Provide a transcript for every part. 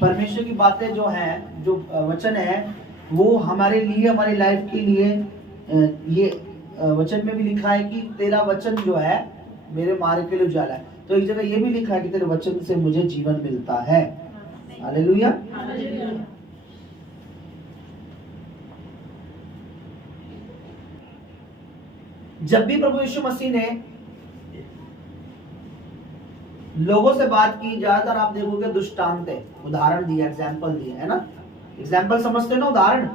परमेश्वर की बातें जो हैं, जो वचन है, वो हमारे लिए, हमारी लाइफ के लिए, ये वचन में भी लिखा है कि तेरा वचन जो है मेरे मार्ग के लिए उजाला है। तो एक जगह ये भी लिखा है कि तेरे वचन से मुझे जीवन मिलता है। हालेलुया। जब भी प्रभु यीशु मसीह ने लोगों से बात की, ज्यादातर आप देखोगे दृष्टांत है, उदाहरण दिया, एग्जाम्पल दिया, है ना। एग्जाम्पल समझते हो ना, उदाहरण।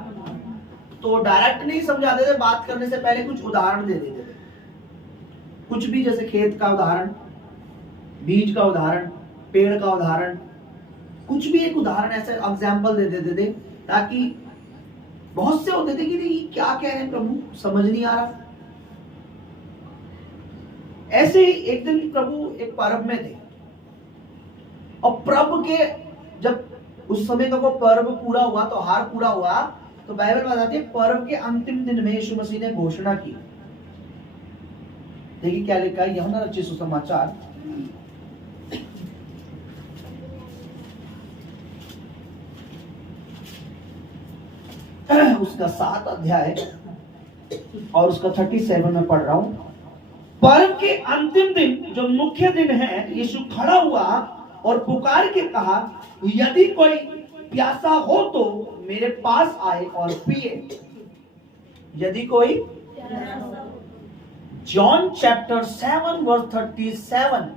तो डायरेक्ट नहीं समझाते थे, बात करने से पहले कुछ उदाहरण दे देते थे। कुछ भी, जैसे खेत का उदाहरण, बीज का उदाहरण, पेड़ का उदाहरण, कुछ भी एक उदाहरण ऐसे एग्जाम्पल दे देते थे, ताकि बहुत से होते थे कि ये क्या कह रहे हैं प्रभु, समझ नहीं आ रहा। ऐसे ही एक दिन प्रभु एक पर्व में थे, और पर्व के जब उस समय का वो पर्व पूरा हुआ, त्योहार पूरा हुआ, तो बाइबल बताती है पर्व के अंतिम दिन में यीशु मसीह ने घोषणा की। देखिए क्या लिखा है यूहन्ना रचित सुसमाचार, उसका 7 अध्याय और उसका 37 में पढ़ रहा हूं। पर्व के अंतिम दिन, जो मुख्य दिन है, यीशु खड़ा हुआ और पुकार के कहा, यदि कोई प्यासा हो तो मेरे पास आए और पिए। यदि कोई, जॉन चैप्टर 7 वर्स 37,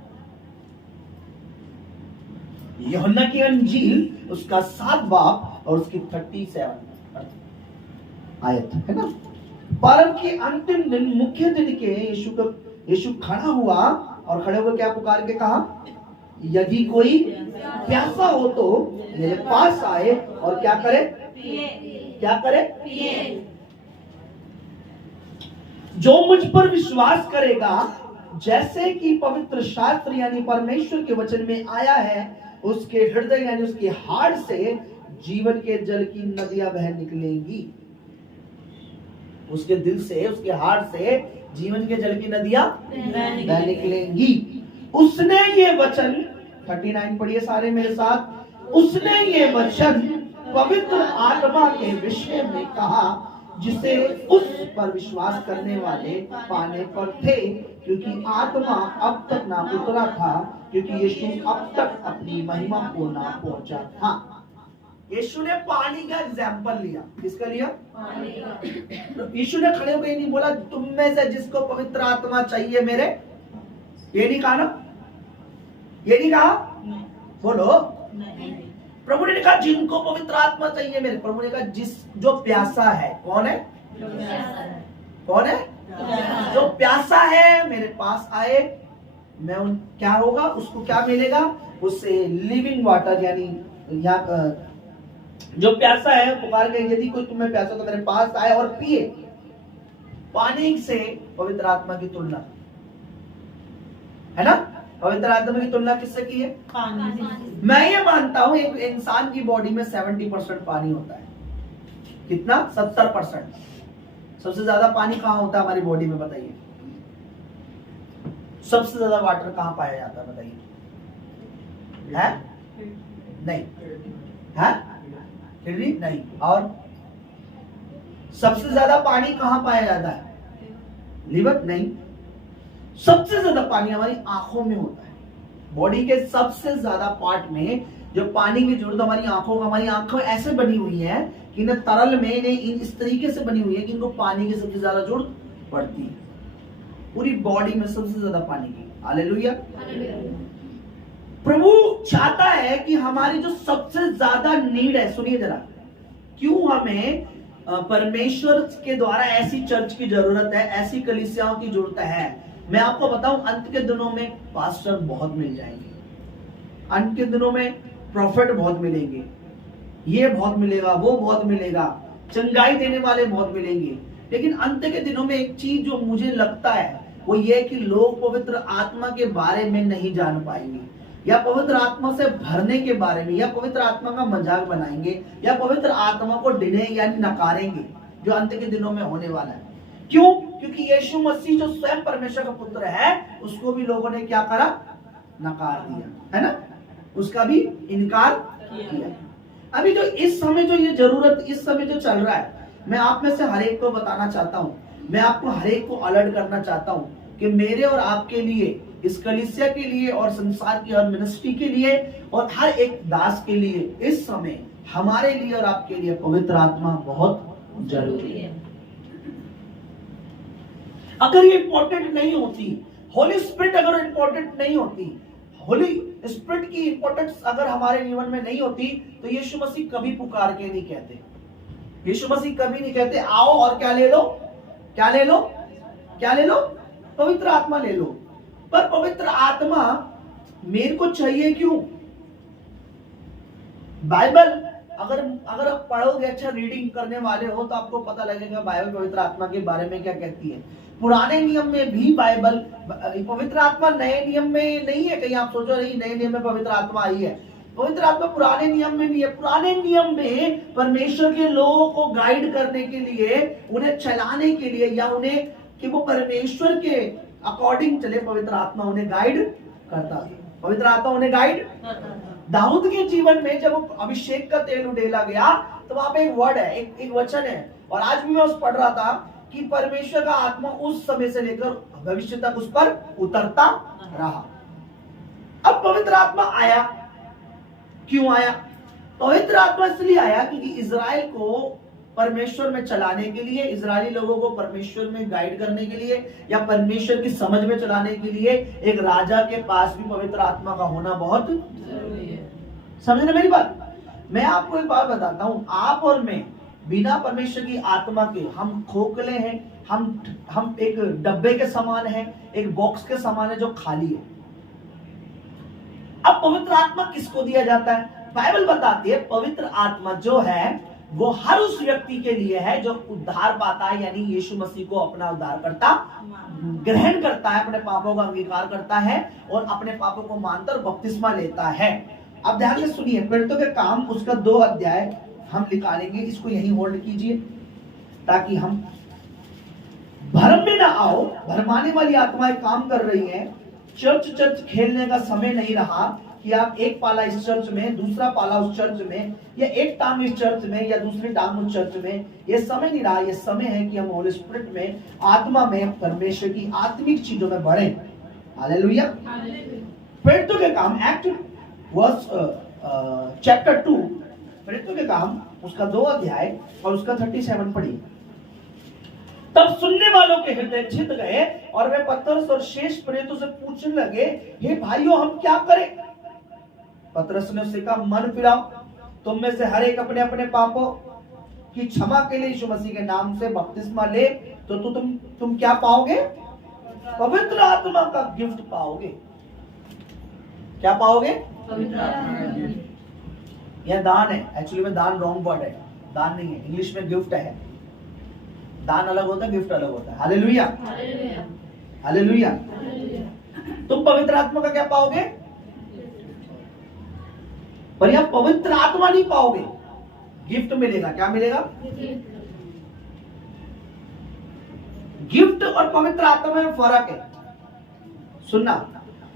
यूहन्ना की अंजील उसका 7 बाब और उसकी 37 आयत, है ना। पर्व के अंतिम दिन, मुख्य दिन के यीशु खड़ा हुआ और खड़े होकर क्या पुकार के कहा, यदि कोई प्यासा हो तो मेरे पास आए और क्या करे, क्या करे, जो मुझ पर विश्वास करेगा, जैसे कि पवित्र शास्त्र यानी परमेश्वर के वचन में आया है, उसके हृदय यानी उसके हार्ट से जीवन के जल की नदियां बह निकलेंगी। उसके दिल से, उसके हार्ट से जीवन के जल की नदियां बह निकलेंगी। उसने ये वचन, 39 पढ़िए सारे मेरे साथ, उसने ये वचन पवित्र आत्मा के विषय में कहा, जिसे उस पर विश्वास करने वाले पाने पर थे, क्योंकि आत्मा अब तक ना उतरा था, क्योंकि यीशु अब तक अपनी महिमा को ना पहुंचा था। यीशु ने पानी का एग्जाम्पल लिया। किसका लिया? तो यीशु ने खड़े होकर नहीं बोला तुम में से जिसको पवित्र आत्मा चाहिए मेरे, ये नहीं कहा ना, ये नहीं कहा, बोलो। प्रभु ने कहा जिनको पवित्र आत्मा चाहिए मेरे। प्रभु ने कहा जो प्यासा है, कौन है, कौन है, जो प्यासा है मेरे पास आए, मैं उन क्या होगा, उसको क्या मिलेगा, उससे लिविंग वाटर, यानी यहाँ जो प्यासा है पुकार के, यदि कोई तुम्हें प्यासा तो मेरे पास आए और पिए। पानी से पवित्र आत्मा की तुलना, है ना, पवित्र आत्मा की तुलना किससे की है, पानी। मैं ये मानता हूं एक इंसान की बॉडी में 70% पानी होता है। कितना? 70%। सबसे ज्यादा पानी कहां होता है हमारी बॉडी में, बताइए। सबसे ज्यादा वाटर कहां पाया जाता है, बताइए। है? नहीं है, किडनी नहीं। और सबसे ज्यादा पानी कहां पाया जाता है, लिवर नहीं। सबसे ज्यादा पानी हमारी आंखों में होता है। बॉडी के सबसे ज्यादा पार्ट में जो पानी की जरूरत हमारी आंखों का, हमारी आंखें ऐसे बनी हुई है कि इन्हें तरल में, इन्हें इस तरीके से बनी हुई है कि इनको पानी की सबसे ज्यादा जरूरत पड़ती है। पूरी बॉडी में सबसे ज्यादा पानी की। हालेलुया। प्रभु चाहता है कि हमारी जो सबसे ज्यादा नीड है, सुनिए जरा, क्यों हमें परमेश्वर के द्वारा ऐसी चर्च की जरूरत है, ऐसी कलीसियाओं की जरूरत है। मैं आपको बताऊं, अंत के दिनों में पास्टर बहुत मिल जाएंगे, अंत के दिनों में प्रॉफिट बहुत मिलेंगे, ये बहुत मिलेगा, वो बहुत मिलेगा, चंगाई देने वाले बहुत मिलेंगे। लेकिन अंत के दिनों में एक चीज जो मुझे लगता है वो ये कि लोग पवित्र आत्मा के बारे में नहीं जान पाएंगे, या पवित्र आत्मा से भरने के बारे में, या पवित्र आत्मा का मजाक बनाएंगे, या पवित्र आत्मा को डिने यानी नकारेंगे, जो अंत के दिनों में होने वाला है। क्यों? क्योंकि यीशु मसीह जो स्वयं परमेश्वर का पुत्र है, उसको भी लोगों ने क्या करा, नकार दिया, है ना, उसका भी इनकार किया। अभी जो इस समय जो ये जरूरत इस समय जो चल रहा है, मैं आप में से हर एक को बताना चाहता हूँ, मैं आपको हर एक को अलर्ट करना चाहता हूँ कि मेरे और आपके लिए, इस कलीसिया के लिए और संसार की हर मिनिस्ट्री के लिए और हर एक दास के लिए इस समय हमारे लिए और आपके लिए पवित्र आत्मा बहुत जरूरी है। अगर ये इंपॉर्टेंट नहीं होती, होली स्पिरिट अगर इंपॉर्टेंट नहीं होती, होली स्पिरिट की इंपॉर्टेंस अगर हमारे जीवन में नहीं होती, तो यीशु मसीह कभी पुकार के नहीं कहते, यीशु मसीह कभी नहीं कहते आओ और क्या ले लो, क्या ले लो, क्या ले लो, पवित्र आत्मा ले लो। पर पवित्र आत्मा मेरे को चाहिए क्यों? बाइबल अगर आप पढ़ोगे, अच्छा रीडिंग करने वाले हो, तो आपको पता लगेगा बाइबल पवित्र आत्मा के बारे में क्या कहती है। पुराने नियम में भी बाइबल पवित्र आत्मा नए नियम में नहीं है, कहीं आप सोचो नहीं नए नियम में पवित्र आत्मा आई है। पवित्र आत्मा पुराने नियम में नहीं है। पुराने नियम में परमेश्वर के लोगों को गाइड करने के लिए, उन्हें चलाने के लिए, या उन्हें कि वो परमेश्वर के अकॉर्डिंग चले, पवित्र आत्मा उन्हें गाइड करता था। पवित्र आत्मा उन्हें गाइड। दाऊद के जीवन में जब अभिषेक का तेल उड़ेला गया, तो वहां पे एक वर्ड है, एक वचन है, और आज भी मैं उस पढ़ रहा था कि परमेश्वर का आत्मा उस समय से लेकर भविष्य तक उस पर उतरता रहा। अब पवित्र आत्मा आया, क्यों आया? पवित्र आत्मा इसलिए आया क्योंकि इजराइल को परमेश्वर में चलाने के लिए, इजरायली लोगों को परमेश्वर में गाइड करने के लिए, या परमेश्वर की समझ में चलाने के लिए एक राजा के पास भी पवित्र आत्मा का होना बहुत जरूरी है। समझे मेरी बात? मैं आपको एक बात बताता हूं, आप और मैं बिना परमेश्वर की आत्मा के हम खोखले हैं, हम एक डब्बे के समान हैं, एक बॉक्स के समान है जो खाली है। अब पवित्र आत्मा किसको दिया जाता है? बाइबल बताती है पवित्र आत्मा जो है वो हर उस व्यक्ति के लिए है जो उद्धार पाता है, यानी यीशु मसीह को अपना उद्धारकर्ता ग्रहण करता है, अपने पापों का अंगीकार करता है और अपने पापों को मानकर बपतिस्मा लेता है। अब ध्यान से सुनिए, प्रेरितों के काम उसका 2 अध्याय हम निकालेंगे, इसको यहीं होल्ड कीजिए ताकि हम भ्रम में ना आओ। भरमाने वाली आत्माएं काम कर रही हैं। चर्च खेलने का समय नहीं रहा कि आप एक पाला इस चर्च में, दूसरा पाला उस चर्च में, या एक टांग इस चर्च में या दूसरी टांग उस चर्च में। ये समय नहीं रहा, ये समय है कि हम होली स्पिरिट में, आत्मा में, परमेश्वर की आत्मिक चीजों में बढ़े। हालेलुया। प्रेरितों के काम एक्ट वर्स चैप्टर 2, प्रेरितों के काम उसका 2 अध्याय और उसका 37 पढ़िए। तब सुनने वालों के हृदय छिद गए और वे पतरस और शेष प्रेरितों से पूछने लगे, हे भाइयों हम क्या करें? पतरस ने उससे कहा, मन फिराओ, तुम में से हर एक अपने अपने पापों की क्षमा के लिए यीशु मसीह के नाम से बपतिस्मा ले, तो तुम क्या पाओगे? पवित्र आत्मा का गिफ्ट पाओगे। क्या पाओगे? पवित्र आत्मा। यह दान है, एक्चुअली में दान रॉन्ग वर्ड है, दान नहीं है, इंग्लिश में गिफ्ट है। दान अलग होता है, गिफ्ट अलग होता है। Hallelujah, hallelujah. तुम पवित्र आत्मा का क्या पाओगे? पर यह पवित्र आत्मा नहीं पाओगे, गिफ्ट मिलेगा। क्या मिलेगा? गिफ्ट और पवित्र आत्मा में फर्क है। सुनना,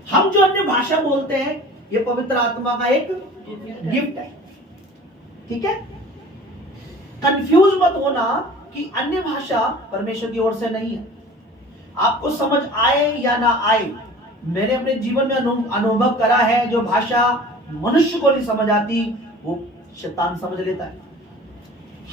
हम जो अन्य भाषा बोलते हैं ये पवित्र आत्मा का एक गिफ्ट है, ठीक है? कंफ्यूज मत होना कि अन्य भाषा परमेश्वर की ओर से नहीं है। आपको समझ आए या ना आए, मैंने अपने जीवन में अनुभव करा है, जो भाषा मनुष्य को नहीं समझ आती वो शैतान समझ लेता है।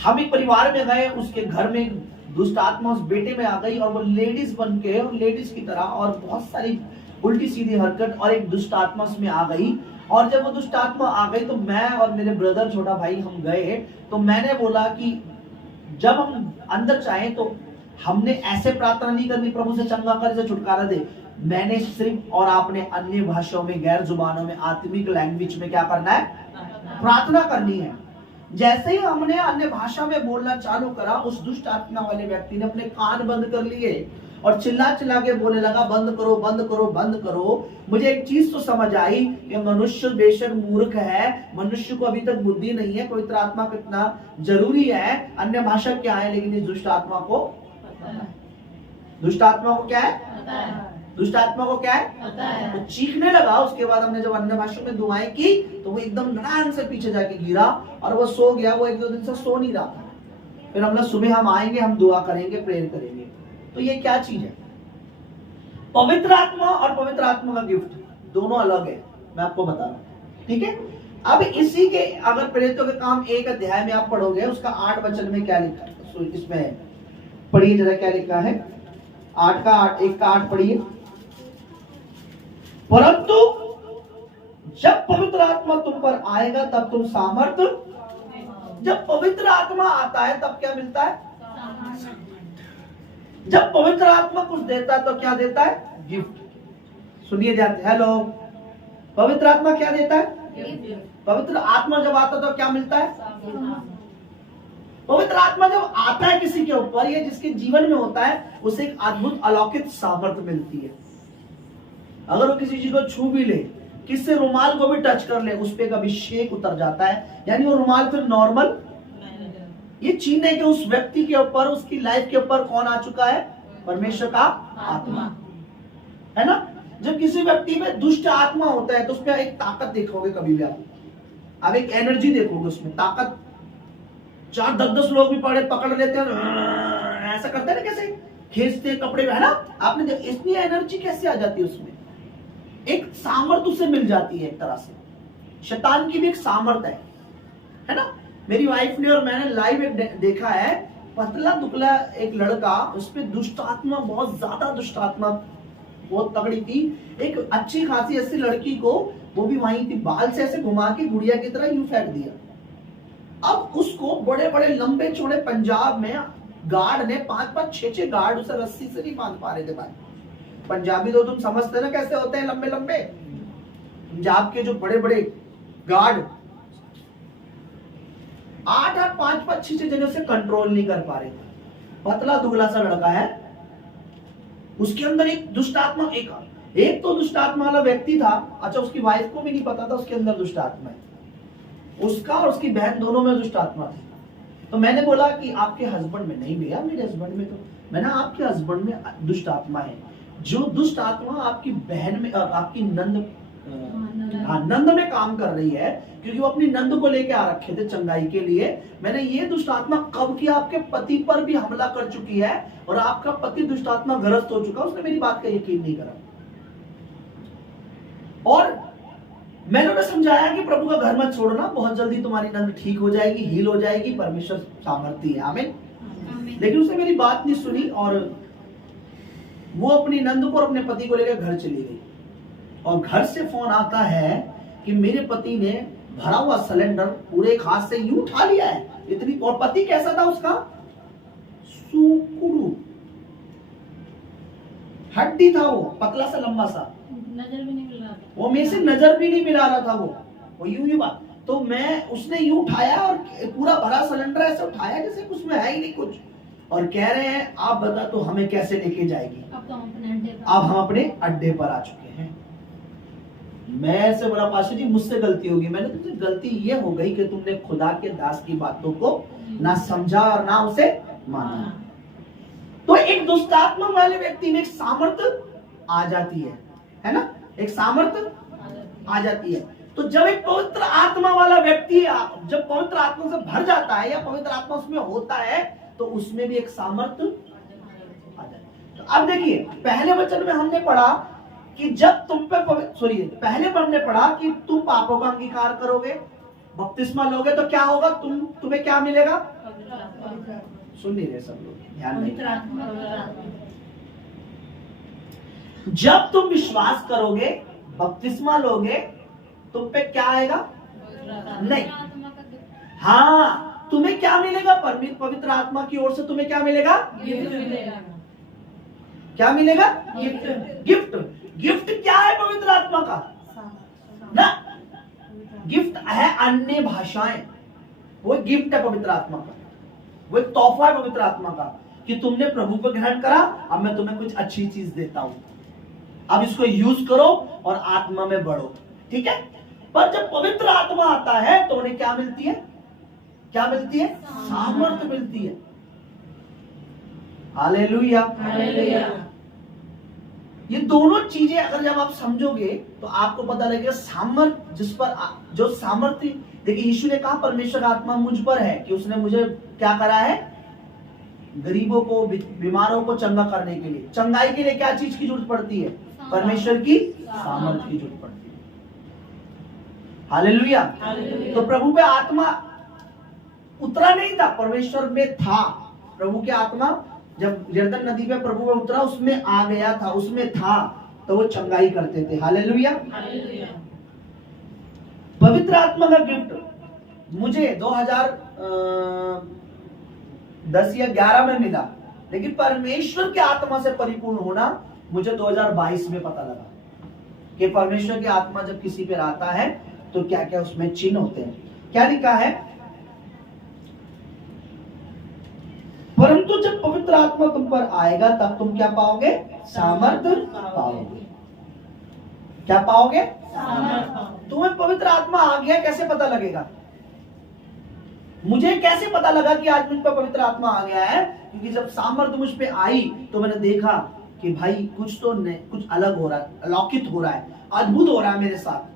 हम एक परिवार में गए, उसके घर में दुष्ट आत्मा उस बेटे में आ गई और वो लेडीज बन के, लेडीज की तरह, और बहुत सारी उल्टी सीधी हरकत, और एक दुष्ट आत्मा उसमें आ गई। और जब वो दुष्ट आत्मा आ गई तो मैं और मेरे ब्रदर, छोटा भाई, हम गए। तो मैंने बोला कि जब हम अंदर चाहें तो हमने ऐसे प्रार्थना नहीं करनी, प्रभु से चंगा कर, से छुटकारा दे। मैंने सिर्फ और आपने अन्य भाषाओं में, गैर जुबानों में, आत्मिक लैंग्वेज में क्या करना है? प्रार्थना करनी है। जैसे ही हमने अन्य भाषा में बोलना चालू करा, उस दुष्ट आत्मा वाले व्यक्ति ने अपने कान बंद कर लिए और चिल्ला चिल्ला के बोलने लगा, बंद करो, बंद करो, बंद करो। मुझे एक चीज तो समझ आई कि मनुष्य बेशक मूर्ख है, मनुष्य को अभी तक बुद्धि नहीं है, पवित्र आत्मा कितना जरूरी है, अन्य भाषा क्या है, लेकिन इस दुष्ट आत्मा को, दुष्ट आत्मा को क्या है? दुष्ट आत्मा को क्या है? वो चीखने लगा। उसके बाद हमने जब अन्य भाषा में दुआएं की तो वो एकदम धड़ाम से पीछे जाके गिरा और वो सो गया। वो 1-2 दिन से सो नहीं रहा था। फिर हमने सुबह हम आएंगे, हम दुआ करेंगे, प्रेयर करेंगे। तो ये क्या चीज है? पवित्र आत्मा और पवित्र आत्मा का गिफ्ट दोनों अलग है, मैं आपको बता रहा हूँ। ठीक है, अब इसी के अगर प्रेरितों के काम 1 अध्याय में आप पढ़ोगे, उसका 8 वचन में क्या लिखा है, इसमें पढ़िए जरा क्या लिखा है। 1 का 8 पढ़िए। परंतु जब पवित्र आत्मा तुम पर आएगा तब तुम सामर्थ्य। जब पवित्र आत्मा आता है तब क्या मिलता है? जब पवित्र आत्मा कुछ देता है तो क्या देता है? गिफ्ट। सुनिए ध्यान से, हेलो। पवित्र आत्मा क्या देता है? पवित्र आत्मा जब आता है तो क्या मिलता है? पवित्र आत्मा जब आता है किसी के ऊपर, ये जिसके जीवन में होता है, उसे एक अद्भुत अलौकिक सामर्थ्य मिलती है। अगर वो किसी चीज को छू भी ले, किससे रुमाल को भी टच कर ले, उस पे एक अभिषेक उतर जाता है। यानी वो रुमाल फिर नॉर्मल, ये चीन है कि उस व्यक्ति के ऊपर, उसकी लाइफ के ऊपर कौन आ चुका है? परमेश्वर का आत्मा, है ना। जब किसी व्यक्ति में दुष्ट आत्मा होता है तो उसमें एक ताकत देखोगे, कभी भी आप एक एनर्जी देखोगे, उसमें ताकत। 4-10 लोग भी पकड़ लेते हैं, ऐसा करते हैं ना, कैसे खींचते कपड़े में, है ना। आपने इतनी एनर्जी कैसे आ जाती है उसमें? एक सामर्थ उसे मिल जाती है। एक तरह से शैतान की भी एक सामर्थ है ना। मेरी वाइफ ने और मैंने लाइव एक देखा है, पतला दुबला एक लड़का, उसपे दुष्ट आत्मा, बहुत ज्यादा दुष्ट आत्मा, बहुत तगड़ी थी। एक अच्छी खासी ऐसी लड़की को, वो भी वहीं थी, बाल से ऐसे घुमा के गुड़िया की तरह यूं फेंक दिया। अब उसको बड़े बड़े लंबे चौड़े पंजाब में गार्ड ने 5-5, 6-6 गार्ड उसे रस्सी से नहीं बांध पा रहे थे भाई। पंजाबी तो तुम समझते ना कैसे होते हैं, लंबे लंबे। पंजाब के जो बड़े बड़े गार्ड 8-8, 5-5, 6-6 जने उसे कंट्रोल नहीं कर पा रहे थे। पतला दुबला सा लड़का है, उसके अंदर एक दुष्ट आत्मा, एक तो दुष्ट आत्मा वाला व्यक्ति था। अच्छा, उसकी वाइफ को भी नहीं पता था उसके अंदर दुष्ट आत्मा है। उसका और उसकी बहन दोनों में दुष्ट आत्मा थी। तो मैंने बोला कि आपके हस्बैंड में, नहीं भैया मेरे हस्बैंड में तो, मैंने आपके हस्बैंड में दुष्ट आत्मा है। जो दुष्ट आत्मा आपकी बहन में, आपकी नंद में काम कर रही है, क्योंकि वो अपनी नंद को लेके आ रखे थे चंगाई के लिए। मैंने ये दुष्ट आत्मा कब की आपके पति पर भी हमला कर चुकी है और आपका पति दुष्ट आत्मा ग्रस्त हो चुका। उसने मेरी बात का यकीन नहीं करा और मैंने उन्हें समझाया कि प्रभु का घर मत छोड़ना, बहुत जल्दी तुम्हारी नंद ठीक हो जाएगी, हील हो जाएगी, परमेश्वर सामर्थ्य है, आमीन। लेकिन उसने मेरी बात नहीं सुनी और वो अपनी नंद को और अपने पति को लेकर घर चली गई। और घर से फोन आता है कि मेरे पति ने भरा हुआ सिलेंडर पूरे एक हाथ से यूं उठा लिया है, इतनी। और पति कैसा था उसका? सुकुड़ू हड्डी था, वो पतला सा लंबा सा, नजर भी नहीं मिल रहा था, वो मेरे से नजर भी नहीं मिला रहा था वो यूं ही बात। तो उसने यूं उठाया और पूरा भरा सिलेंडर ऐसे उठाया जैसे उसमें है ही नहीं कुछ, और कह रहे हैं आप बता तो हमें कैसे लेके जाएगी? अब हम अपने अड्डे पर आ चुके हैं। मैं ऐसे बोला, पाशा जी मुझसे गलती होगी। मैंने तुमसे गलती ये हो गई कि तुमने खुदा के दास की बातों को ना समझा और ना उसे माना। तो एक दुष्टात्मा वाले व्यक्ति में एक सामर्थ्य आ जाती है ना, एक सामर्थ्य आ जाती है। तो जब एक पवित्र आत्मा वाला व्यक्ति जब पवित्र आत्मा से भर जाता है या पवित्र आत्मा उसमें होता है, तो उसमें भी एक सामर्थ्य आ जाता है। तो अब देखिए, पहले वचन में हमने पढ़ा कि जब तुम पे पहले हमने पढ़ा कि तुम पापों का अंगीकार करोगे, बपतिस्मा लोगे, तो क्या होगा? तुम्हें क्या मिलेगा? सुन नहीं रहे सब लोग, ध्यान नहीं। जब तुम विश्वास करोगे, बपतिस्मा लोगे, तुम पे क्या आएगा? नहीं, हाँ, तुम्हें क्या मिलेगा? पवित्र आत्मा की ओर से तुम्हें क्या मिलेगा? क्या मिलेगा? गिफ्ट। गिफ्ट क्या है पवित्र आत्मा का ना? गिफ्ट है अन्य भाषाएं, वो गिफ्ट है पवित्र आत्मा का, वो एक तोहफा है पवित्र आत्मा का कि तुमने प्रभु को ग्रहण करा, अब मैं तुम्हें कुछ अच्छी चीज देता हूं, अब इसको यूज करो और आत्मा में बढ़ो, ठीक है। पर जब पवित्र आत्मा आता है तो उन्हें क्या मिलती है? क्या मिलती है? सामर्थ्य मिलती है। हालेलुया। ये दोनों चीजें अगर जब आप समझोगे तो आपको पता लगेगा सामर्थ्य, जिस पर जो सामर्थ्य, देखिए यीशु ने कहा परमेश्वर का आत्मा मुझ पर है कि उसने मुझे क्या करा है, गरीबों को, बीमारों को चंगा करने के लिए। चंगाई के लिए क्या चीज की जरूरत पड़ती है? परमेश्वर की सामर्थ्य की जरूरत पड़ती है। हालेलुया। तो प्रभु पे आत्मा उतरा नहीं था, परमेश्वर में था। प्रभु की आत्मा जब यरदन नदी पे प्रभु में उतरा, उसमें आ गया था, उसमें था, तो वो चंगाई करते थे। हालेलुया। पवित्र आत्मा का गिफ्ट मुझे 2010 या 11 में मिला, लेकिन परमेश्वर की आत्मा से परिपूर्ण होना मुझे 2022 में पता लगा कि परमेश्वर की आत्मा जब किसी पे आता है तो क्या क्या उसमें चिन्ह होते हैं। क्या लिखा है? परंतु जब पवित्र आत्मा तुम पर आएगा तब तुम क्या पाओगे? सामर्थ्य पाओगे। क्या पाओगे? तुम्हें पवित्र आत्मा आ गया कैसे पता लगेगा? मुझे कैसे पता लगा कि आज मुझ पर पवित्र आत्मा आ गया है? क्योंकि जब सामर्थ्य मुझ पे आई तो मैंने देखा कि भाई कुछ तो नहीं, कुछ अलग हो रहा है, अलौकिक हो रहा है, अद्भुत हो रहा है मेरे साथ।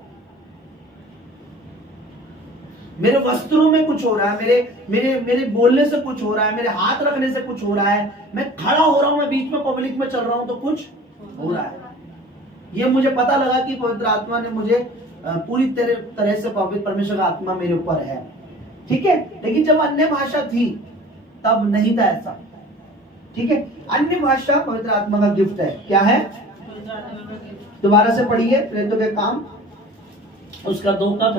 मेरे वस्त्रों में कुछ हो रहा है, मेरे बोलने से कुछ हो रहा है, मेरे हाथ रखने से कुछ हो रहा है, मैं खड़ा हो रहा हूं, मैं बीच में पब्लिक में चल रहा हूं तो कुछ हो रहा है। ये मुझे पता लगा कि पवित्र आत्मा ने मुझे पूरी तरह से पवित्र परमेश्वर का आत्मा मेरे ऊपर है। ठीक है। लेकिन जब अन्य भाषा थी तब नहीं था ऐसा। ठीक है। अन्य भाषा पवित्र आत्मा का गिफ्ट है। क्या है? दोबारा से पढ़िए प्रेरितों के काम उसका 2 का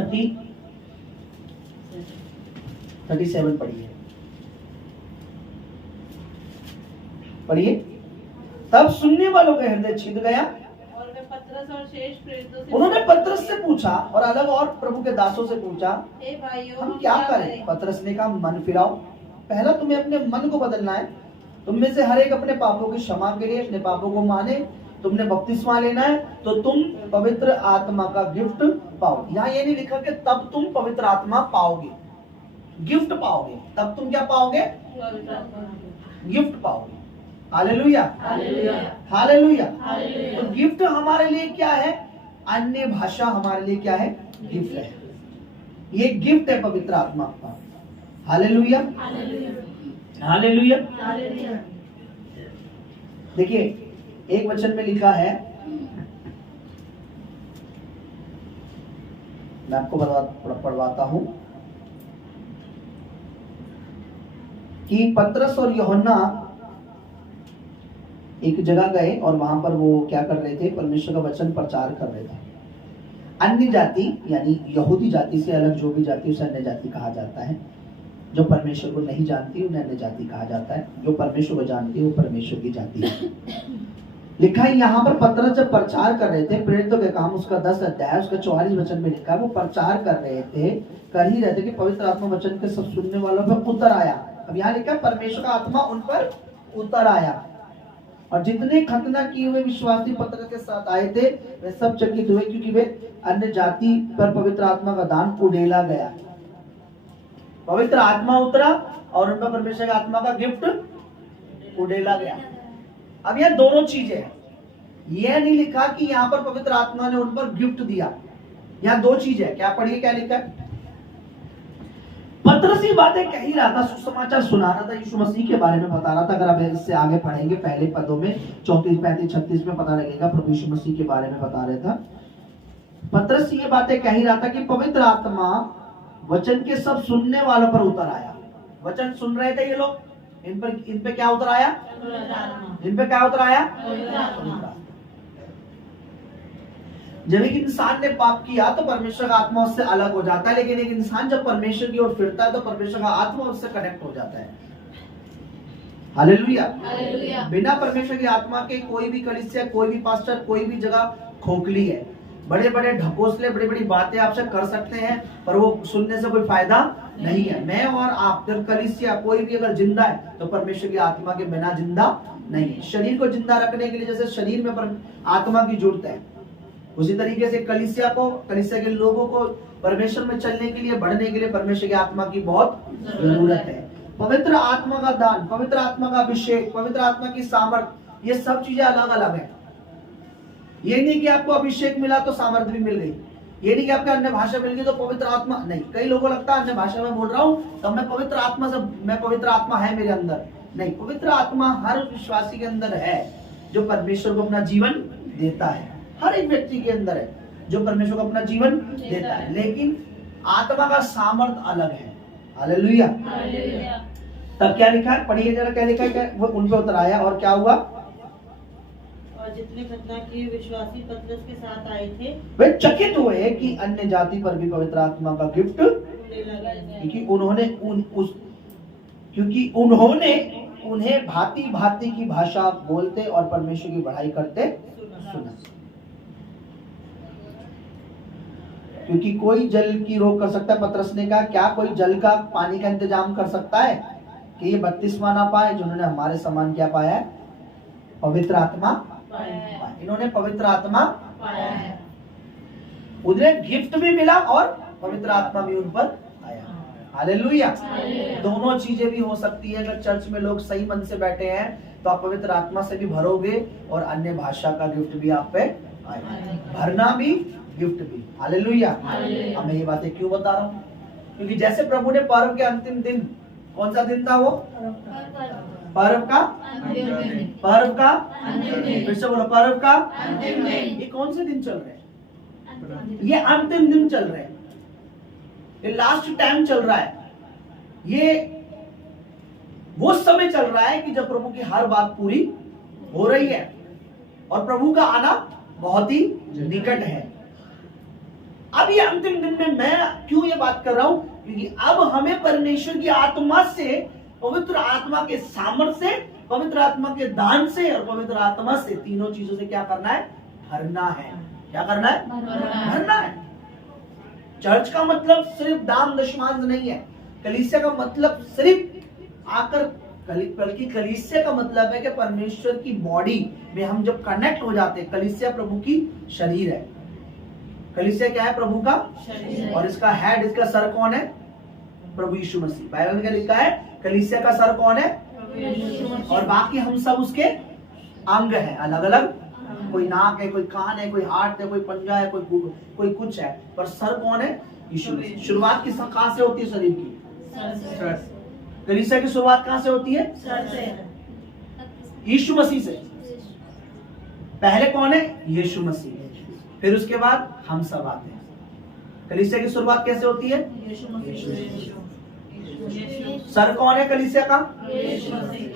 37 पढ़िए। तब सुनने वालों का हृदय छिद गया और वे पतरस और शेष प्रेरितों से उन्होंने पतरस से पूछा और अलग और प्रभु के दासों से पूछा, हे भाइयों, हम क्या करें? पतरस ने कहा, मन फिराओ। पहला तुम्हें अपने मन को बदलना है। तुम में से हर एक अपने पापों की क्षमा के लिए अपने पापों को माने, तुमने बपतिस्मा लेना है तो तुम पवित्र आत्मा का गिफ्ट पाओ। यहाँ ये नहीं लिखा कि तब तुम पवित्र आत्मा पाओगे, गिफ्ट पाओगे। तब तुम क्या पाओगे? गिफ्ट पाओगे। Hallelujah, hallelujah. तो गिफ्ट हमारे लिए क्या है? अन्य भाषा हमारे लिए क्या है? गिफ्ट है। ये गिफ्ट है पवित्र आत्मा का। Hallelujah, hallelujah. देखिए एक वचन में लिखा है, मैं आपको पढ़वाता हूं कि पतरस और यूहन्ना एक जगह गए और वहां पर वो क्या कर रहे थे? परमेश्वर का वचन प्रचार कर रहे थे। अन्य जाति यानी यहूदी जाति से अलग जो भी जाति उसे अन्य जाति कहा जाता है। जो परमेश्वर को नहीं जानती उन्हें अन्य जाति कहा जाता है। जो परमेश्वर को जानती है वो परमेश्वर की जाति है। लिखा है यहाँ पर पतरस जब प्रचार कर रहे थे, प्रेरितों के काम उसका 10 अध्याय उसका 44 वचन में लिखा है, वो प्रचार कर रहे थे, कर ही रहे थे कि पवित्र आत्मा वचन के सब सुनने वालों पर उतर आया। अब यहाँ लिखा है परमेश्वर का आत्मा उन पर उतर आया और जितने खतना किए हुए विश्वासी पतरस के साथ आए थे वे सब चकित हुए, क्योंकि वे अन्य जाति पर पवित्र आत्मा का दान उड़ेला गया। पवित्र आत्मा उतरा और उन पर परमेश्वर का आत्मा का गिफ्ट उड़ेला गया। अब यह दोनों चीजें हैं। यह नहीं लिखा कि यहाँ पर पवित्र आत्मा ने उन पर गिफ्ट दिया। यहाँ 2 चीजें हैं। क्या पढ़िए, क्या लिखा है? पतरस ये बातें कह ही रहा था, सुसमाचार सुना रहा था, यीशु मसीह के बारे में बता रहा था। अगर आप इससे आगे पढ़ेंगे पहले पदों में 34, 35, 36 में पता लगेगा प्रभु यीशु मसीह के बारे में बता रहा था। पतरस ये बातें कह ही रहा था कि पवित्र आत्मा वचन के सब सुनने वालों पर उतर आया। वचन सुन रहे थे ये लोग, इन पे क्या उतर आया? इन पे क्या उतर आया? जब एक इंसान ने पाप किया तो परमेश्वर का आत्मा उससे अलग हो जाता है, लेकिन एक इंसान जब परमेश्वर की ओर फिरता है तो परमेश्वर का आत्मा उससे कनेक्ट हो जाता है। हालेलुया। बिना परमेश्वर की आत्मा के कोई भी कलीसिया, कोई भी पास्टर, कोई भी जगह खोखली है। बड़े बड़े ढकोसले बड़ी बड़ी बातें आपसे कर सकते हैं पर वो सुनने से कोई फायदा नहीं है। मैं और आप जब कलीसिया कोई भी अगर जिंदा है तो परमेश्वर की आत्मा के बिना जिंदा नहीं है। शरीर को जिंदा रखने के लिए जैसे शरीर में आत्मा की जरूरत है, उसी तरीके से कलीसिया के लोगों को परमेश्वर में चलने के लिए, बढ़ने के लिए परमेश्वर की आत्मा की बहुत जरूरत है। पवित्र आत्मा का दान, पवित्र आत्मा का अभिषेक, पवित्र आत्मा की सामर्थ, ये सब चीजें अलग अलग है। ये नहीं कि आपको अभिषेक मिला तो सामर्थ्य भी मिल गई, ये नहीं कि आपको अन्य भाषा मिल गई तो पवित्र आत्मा नहीं। कई लोगों को लगता है अन्य भाषा में बोल रहा हूँ तो मैं पवित्र आत्मा है मेरे अंदर। नहीं, पवित्र आत्मा हर विश्वासी के अंदर है जो परमेश्वर को अपना जीवन देता है। हर एक व्यक्ति के अंदर है जो परमेश्वर को अपना जीवन देता है, लेकिन आत्मा का सामर्थ अलग है। हालेलुया। तब क्या लिखा है, पढ़िए जरा, क्या लिखा है, क्या वो उन पे उतर आया और क्या हुआ। और जितने खतना किए विश्वासी पतरस के साथ आए थे वे चकित हुए कि अन्य जाति पर भी पवित्र आत्मा का गिफ्ट, क्योंकि उन्होंने उन्हें भांति भांति की भाषा बोलते और परमेश्वर की बढ़ाई करते सुना। क्योंकि कोई जल की रोक कर सकता है। पतरस ने कहा, क्या कोई जल का पानी का इंतजाम कर सकता है कि ये बपतिस्मा ना पाए जिन्होंने हमारे समान क्या पाया है, पवित्र आत्मा पाया। इन्होंने पवित्र आत्मा पाया है, उन्हें गिफ्ट भी मिला और पवित्र आत्मा भी उन पर आया। हालेलुया। दोनों चीजें भी हो सकती है। अगर चर्च में लोग सही मन से बैठे हैं तो आप पवित्र आत्मा से भी भरोगे और अन्य भाषा का गिफ्ट भी आप पे आएगा, भरना भी गिफ्ट भी। हालेलुया। अब मैं ये बातें क्यों बता रहा हूँ, क्योंकि जैसे प्रभु ने पर्व के अंतिम दिन, कौन सा दिन था वो, पर्व का फिर से बोलो, पर्व का ये कौन से दिन चल रहे हैं, ये अंतिम दिन चल रहे हैं, ये लास्ट टाइम चल रहा है। ये वो समय चल रहा है कि जब प्रभु की हर बात पूरी हो रही है और प्रभु का आना बहुत ही निकट है। अब ये अंतिम दिन में मैं क्यों ये बात कर रहा हूं, क्योंकि अब हमें परमेश्वर की आत्मा से, पवित्र आत्मा के सामर्थ्य से, पवित्र आत्मा के दान से और पवित्र आत्मा से, तीनों चीजों से क्या करना है, भरना है। क्या करना है, भरना है। चर्च का मतलब सिर्फ दान दशमांश नहीं है, कलीसिया का मतलब सिर्फ आकर, बल्कि कलीसिया का मतलब है कि परमेश्वर की बॉडी में हम जब कनेक्ट हो जाते हैं। कलीसिया प्रभु की शरीर है। कलीसिया क्या है, प्रभु का शरीर, और इसका हेड, इसका सर कौन है, प्रभु यीशु मसीह। बाइबल में क्या लिखा है, कलीसिया का सर कौन है, और बाकी हम सब उसके अंग हैं, अलग अलग। कोई नाक है, कोई कान है, कोई हाथ है, कोई पंजा है, कोई कुछ है, पर सर कौन है, यीशु मसीह। शुरुआत किस कहां से होती है, शरीर की। कलीसिया की शुरुआत कहां से होती है, यीशु मसीह से। पहले कौन है, यीशु मसीह, फिर उसके बाद हम सब आते हैं। कलीसिया की शुरुआत कैसे होती है, सर कौन है कलीसिया का,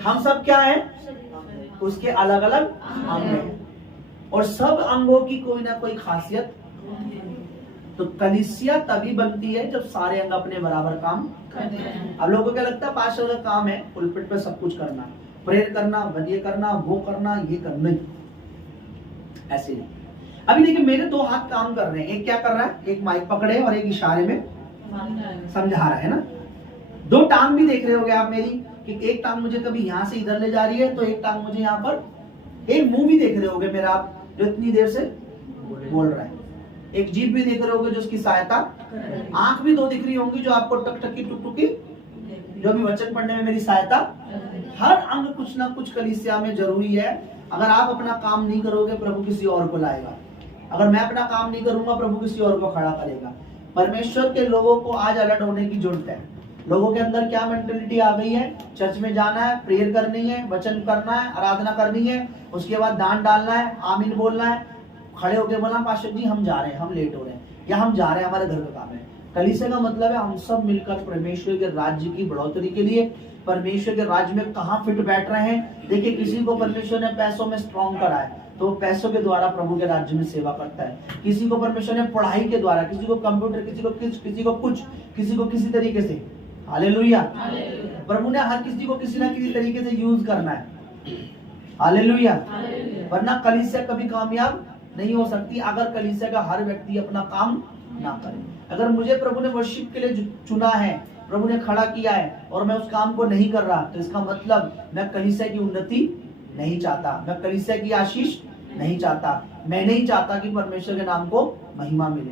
हम सब क्या है, उसके अलग अलग अंग हैं, और सब अंगों की कोई ना कोई खासियत। तो कलीसिया तभी बनती है जब सारे अंग अपने बराबर काम करते हैं। अब लोगों को क्या लगता है, पास्टर का काम है पुलपिट पे सब कुछ करना, प्रेयर करना, ये करना, वो करना, ये करना, ऐसे नहीं। अभी देखिए, मेरे दो हाथ काम कर रहे हैं, एक क्या कर रहा है, एक माइक पकड़े और एक इशारे में समझा रहा है ना। दो टांग भी देख रहे होगे आप मेरी, कि एक टांग मुझे कभी यहाँ से इधर ले जा रही है तो एक टांग मुझे यहाँ पर। एक मुंह भी देख रहे होगे मेरा आप, जो इतनी देर से बोल रहा है। एक जीभ भी देख रहे होगे जो उसकी सहायता, आंख भी दो दिख रही होंगी जो आपको टकटकी टुकटुकी, जो भी वचन पढ़ने में मेरी सहायता। हर अंग कुछ ना कुछ कलीसिया में जरूरी है। अगर आप अपना काम नहीं करोगे, प्रभु किसी और को लाएगा। अगर मैं अपना काम नहीं करूंगा, प्रभु किसी और को खड़ा करेगा। परमेश्वर के लोगों को आज अलर्ट होने की जरूरत है। लोगों के अंदर क्या मेंटेलिटी आ गई है, चर्च में जाना है, प्रेयर करनी है, वचन करना है, आराधना करनी है, उसके बाद दान डालना है, आमीन बोलना है, खड़े होकर बोलना पास्टर जी हम जा रहे हैं, हम लेट हो रहे हैं, या हम जा रहे हैं, हमारे घर का काम है। कलीसिया का मतलब है हम सब मिलकर परमेश्वर के राज्य की बढ़ोतरी के लिए, परमेश्वर के राज्य में कहाँ फिट बैठ रहे हैं। देखिए, किसी को परमेश्वर ने पैसों में स्ट्रॉन्ग करा है तो पैसों के द्वारा प्रभु के राज्य में सेवा करता है। किसी को परमेश्वर ने पढ़ाई के द्वारा, किसी को कंप्यूटर, किसी को कुछ, किसी को किसी तरीके से। हालेलुया। प्रभु ने हर किसी को किसी ना किसी तरीके से यूज करना है। हालेलुया। वरना कलीसिया कभी कामयाब नहीं हो सकती अगर कलीसिया का हर व्यक्ति अपना काम ना करे। अगर मुझे प्रभु ने वर्शिप के लिए चुना है, प्रभु ने खड़ा किया है और मैं उस काम को नहीं कर रहा, तो इसका मतलब मैं कलीसिया की उन्नति नहीं चाहता, मैं कलीसिया की आशीष नहीं चाहता, मैं नहीं चाहता कि परमेश्वर के नाम को महिमा मिले।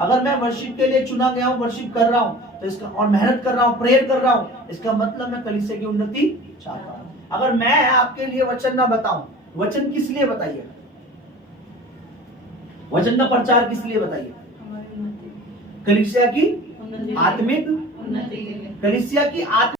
अगर मैं वर्शिप के लिए चुना गया हूँ, वर्शिप कर रहा हूँ तो इसका, और मेहनत कर रहा हूँ, प्रेयर कर रहा हूँ, इसका मतलब मैं कलीसिया की उन्नति चाहता हूँ। अगर मैं आपके लिए वचन ना बताऊं, वचन किस लिए बताइए, वचन का प्रचार किस लिए बताइए? हमारी उन्नति कलीसिया की उन्नति आत्मिक उन्नति के लिए कलीसिया की आत्मिक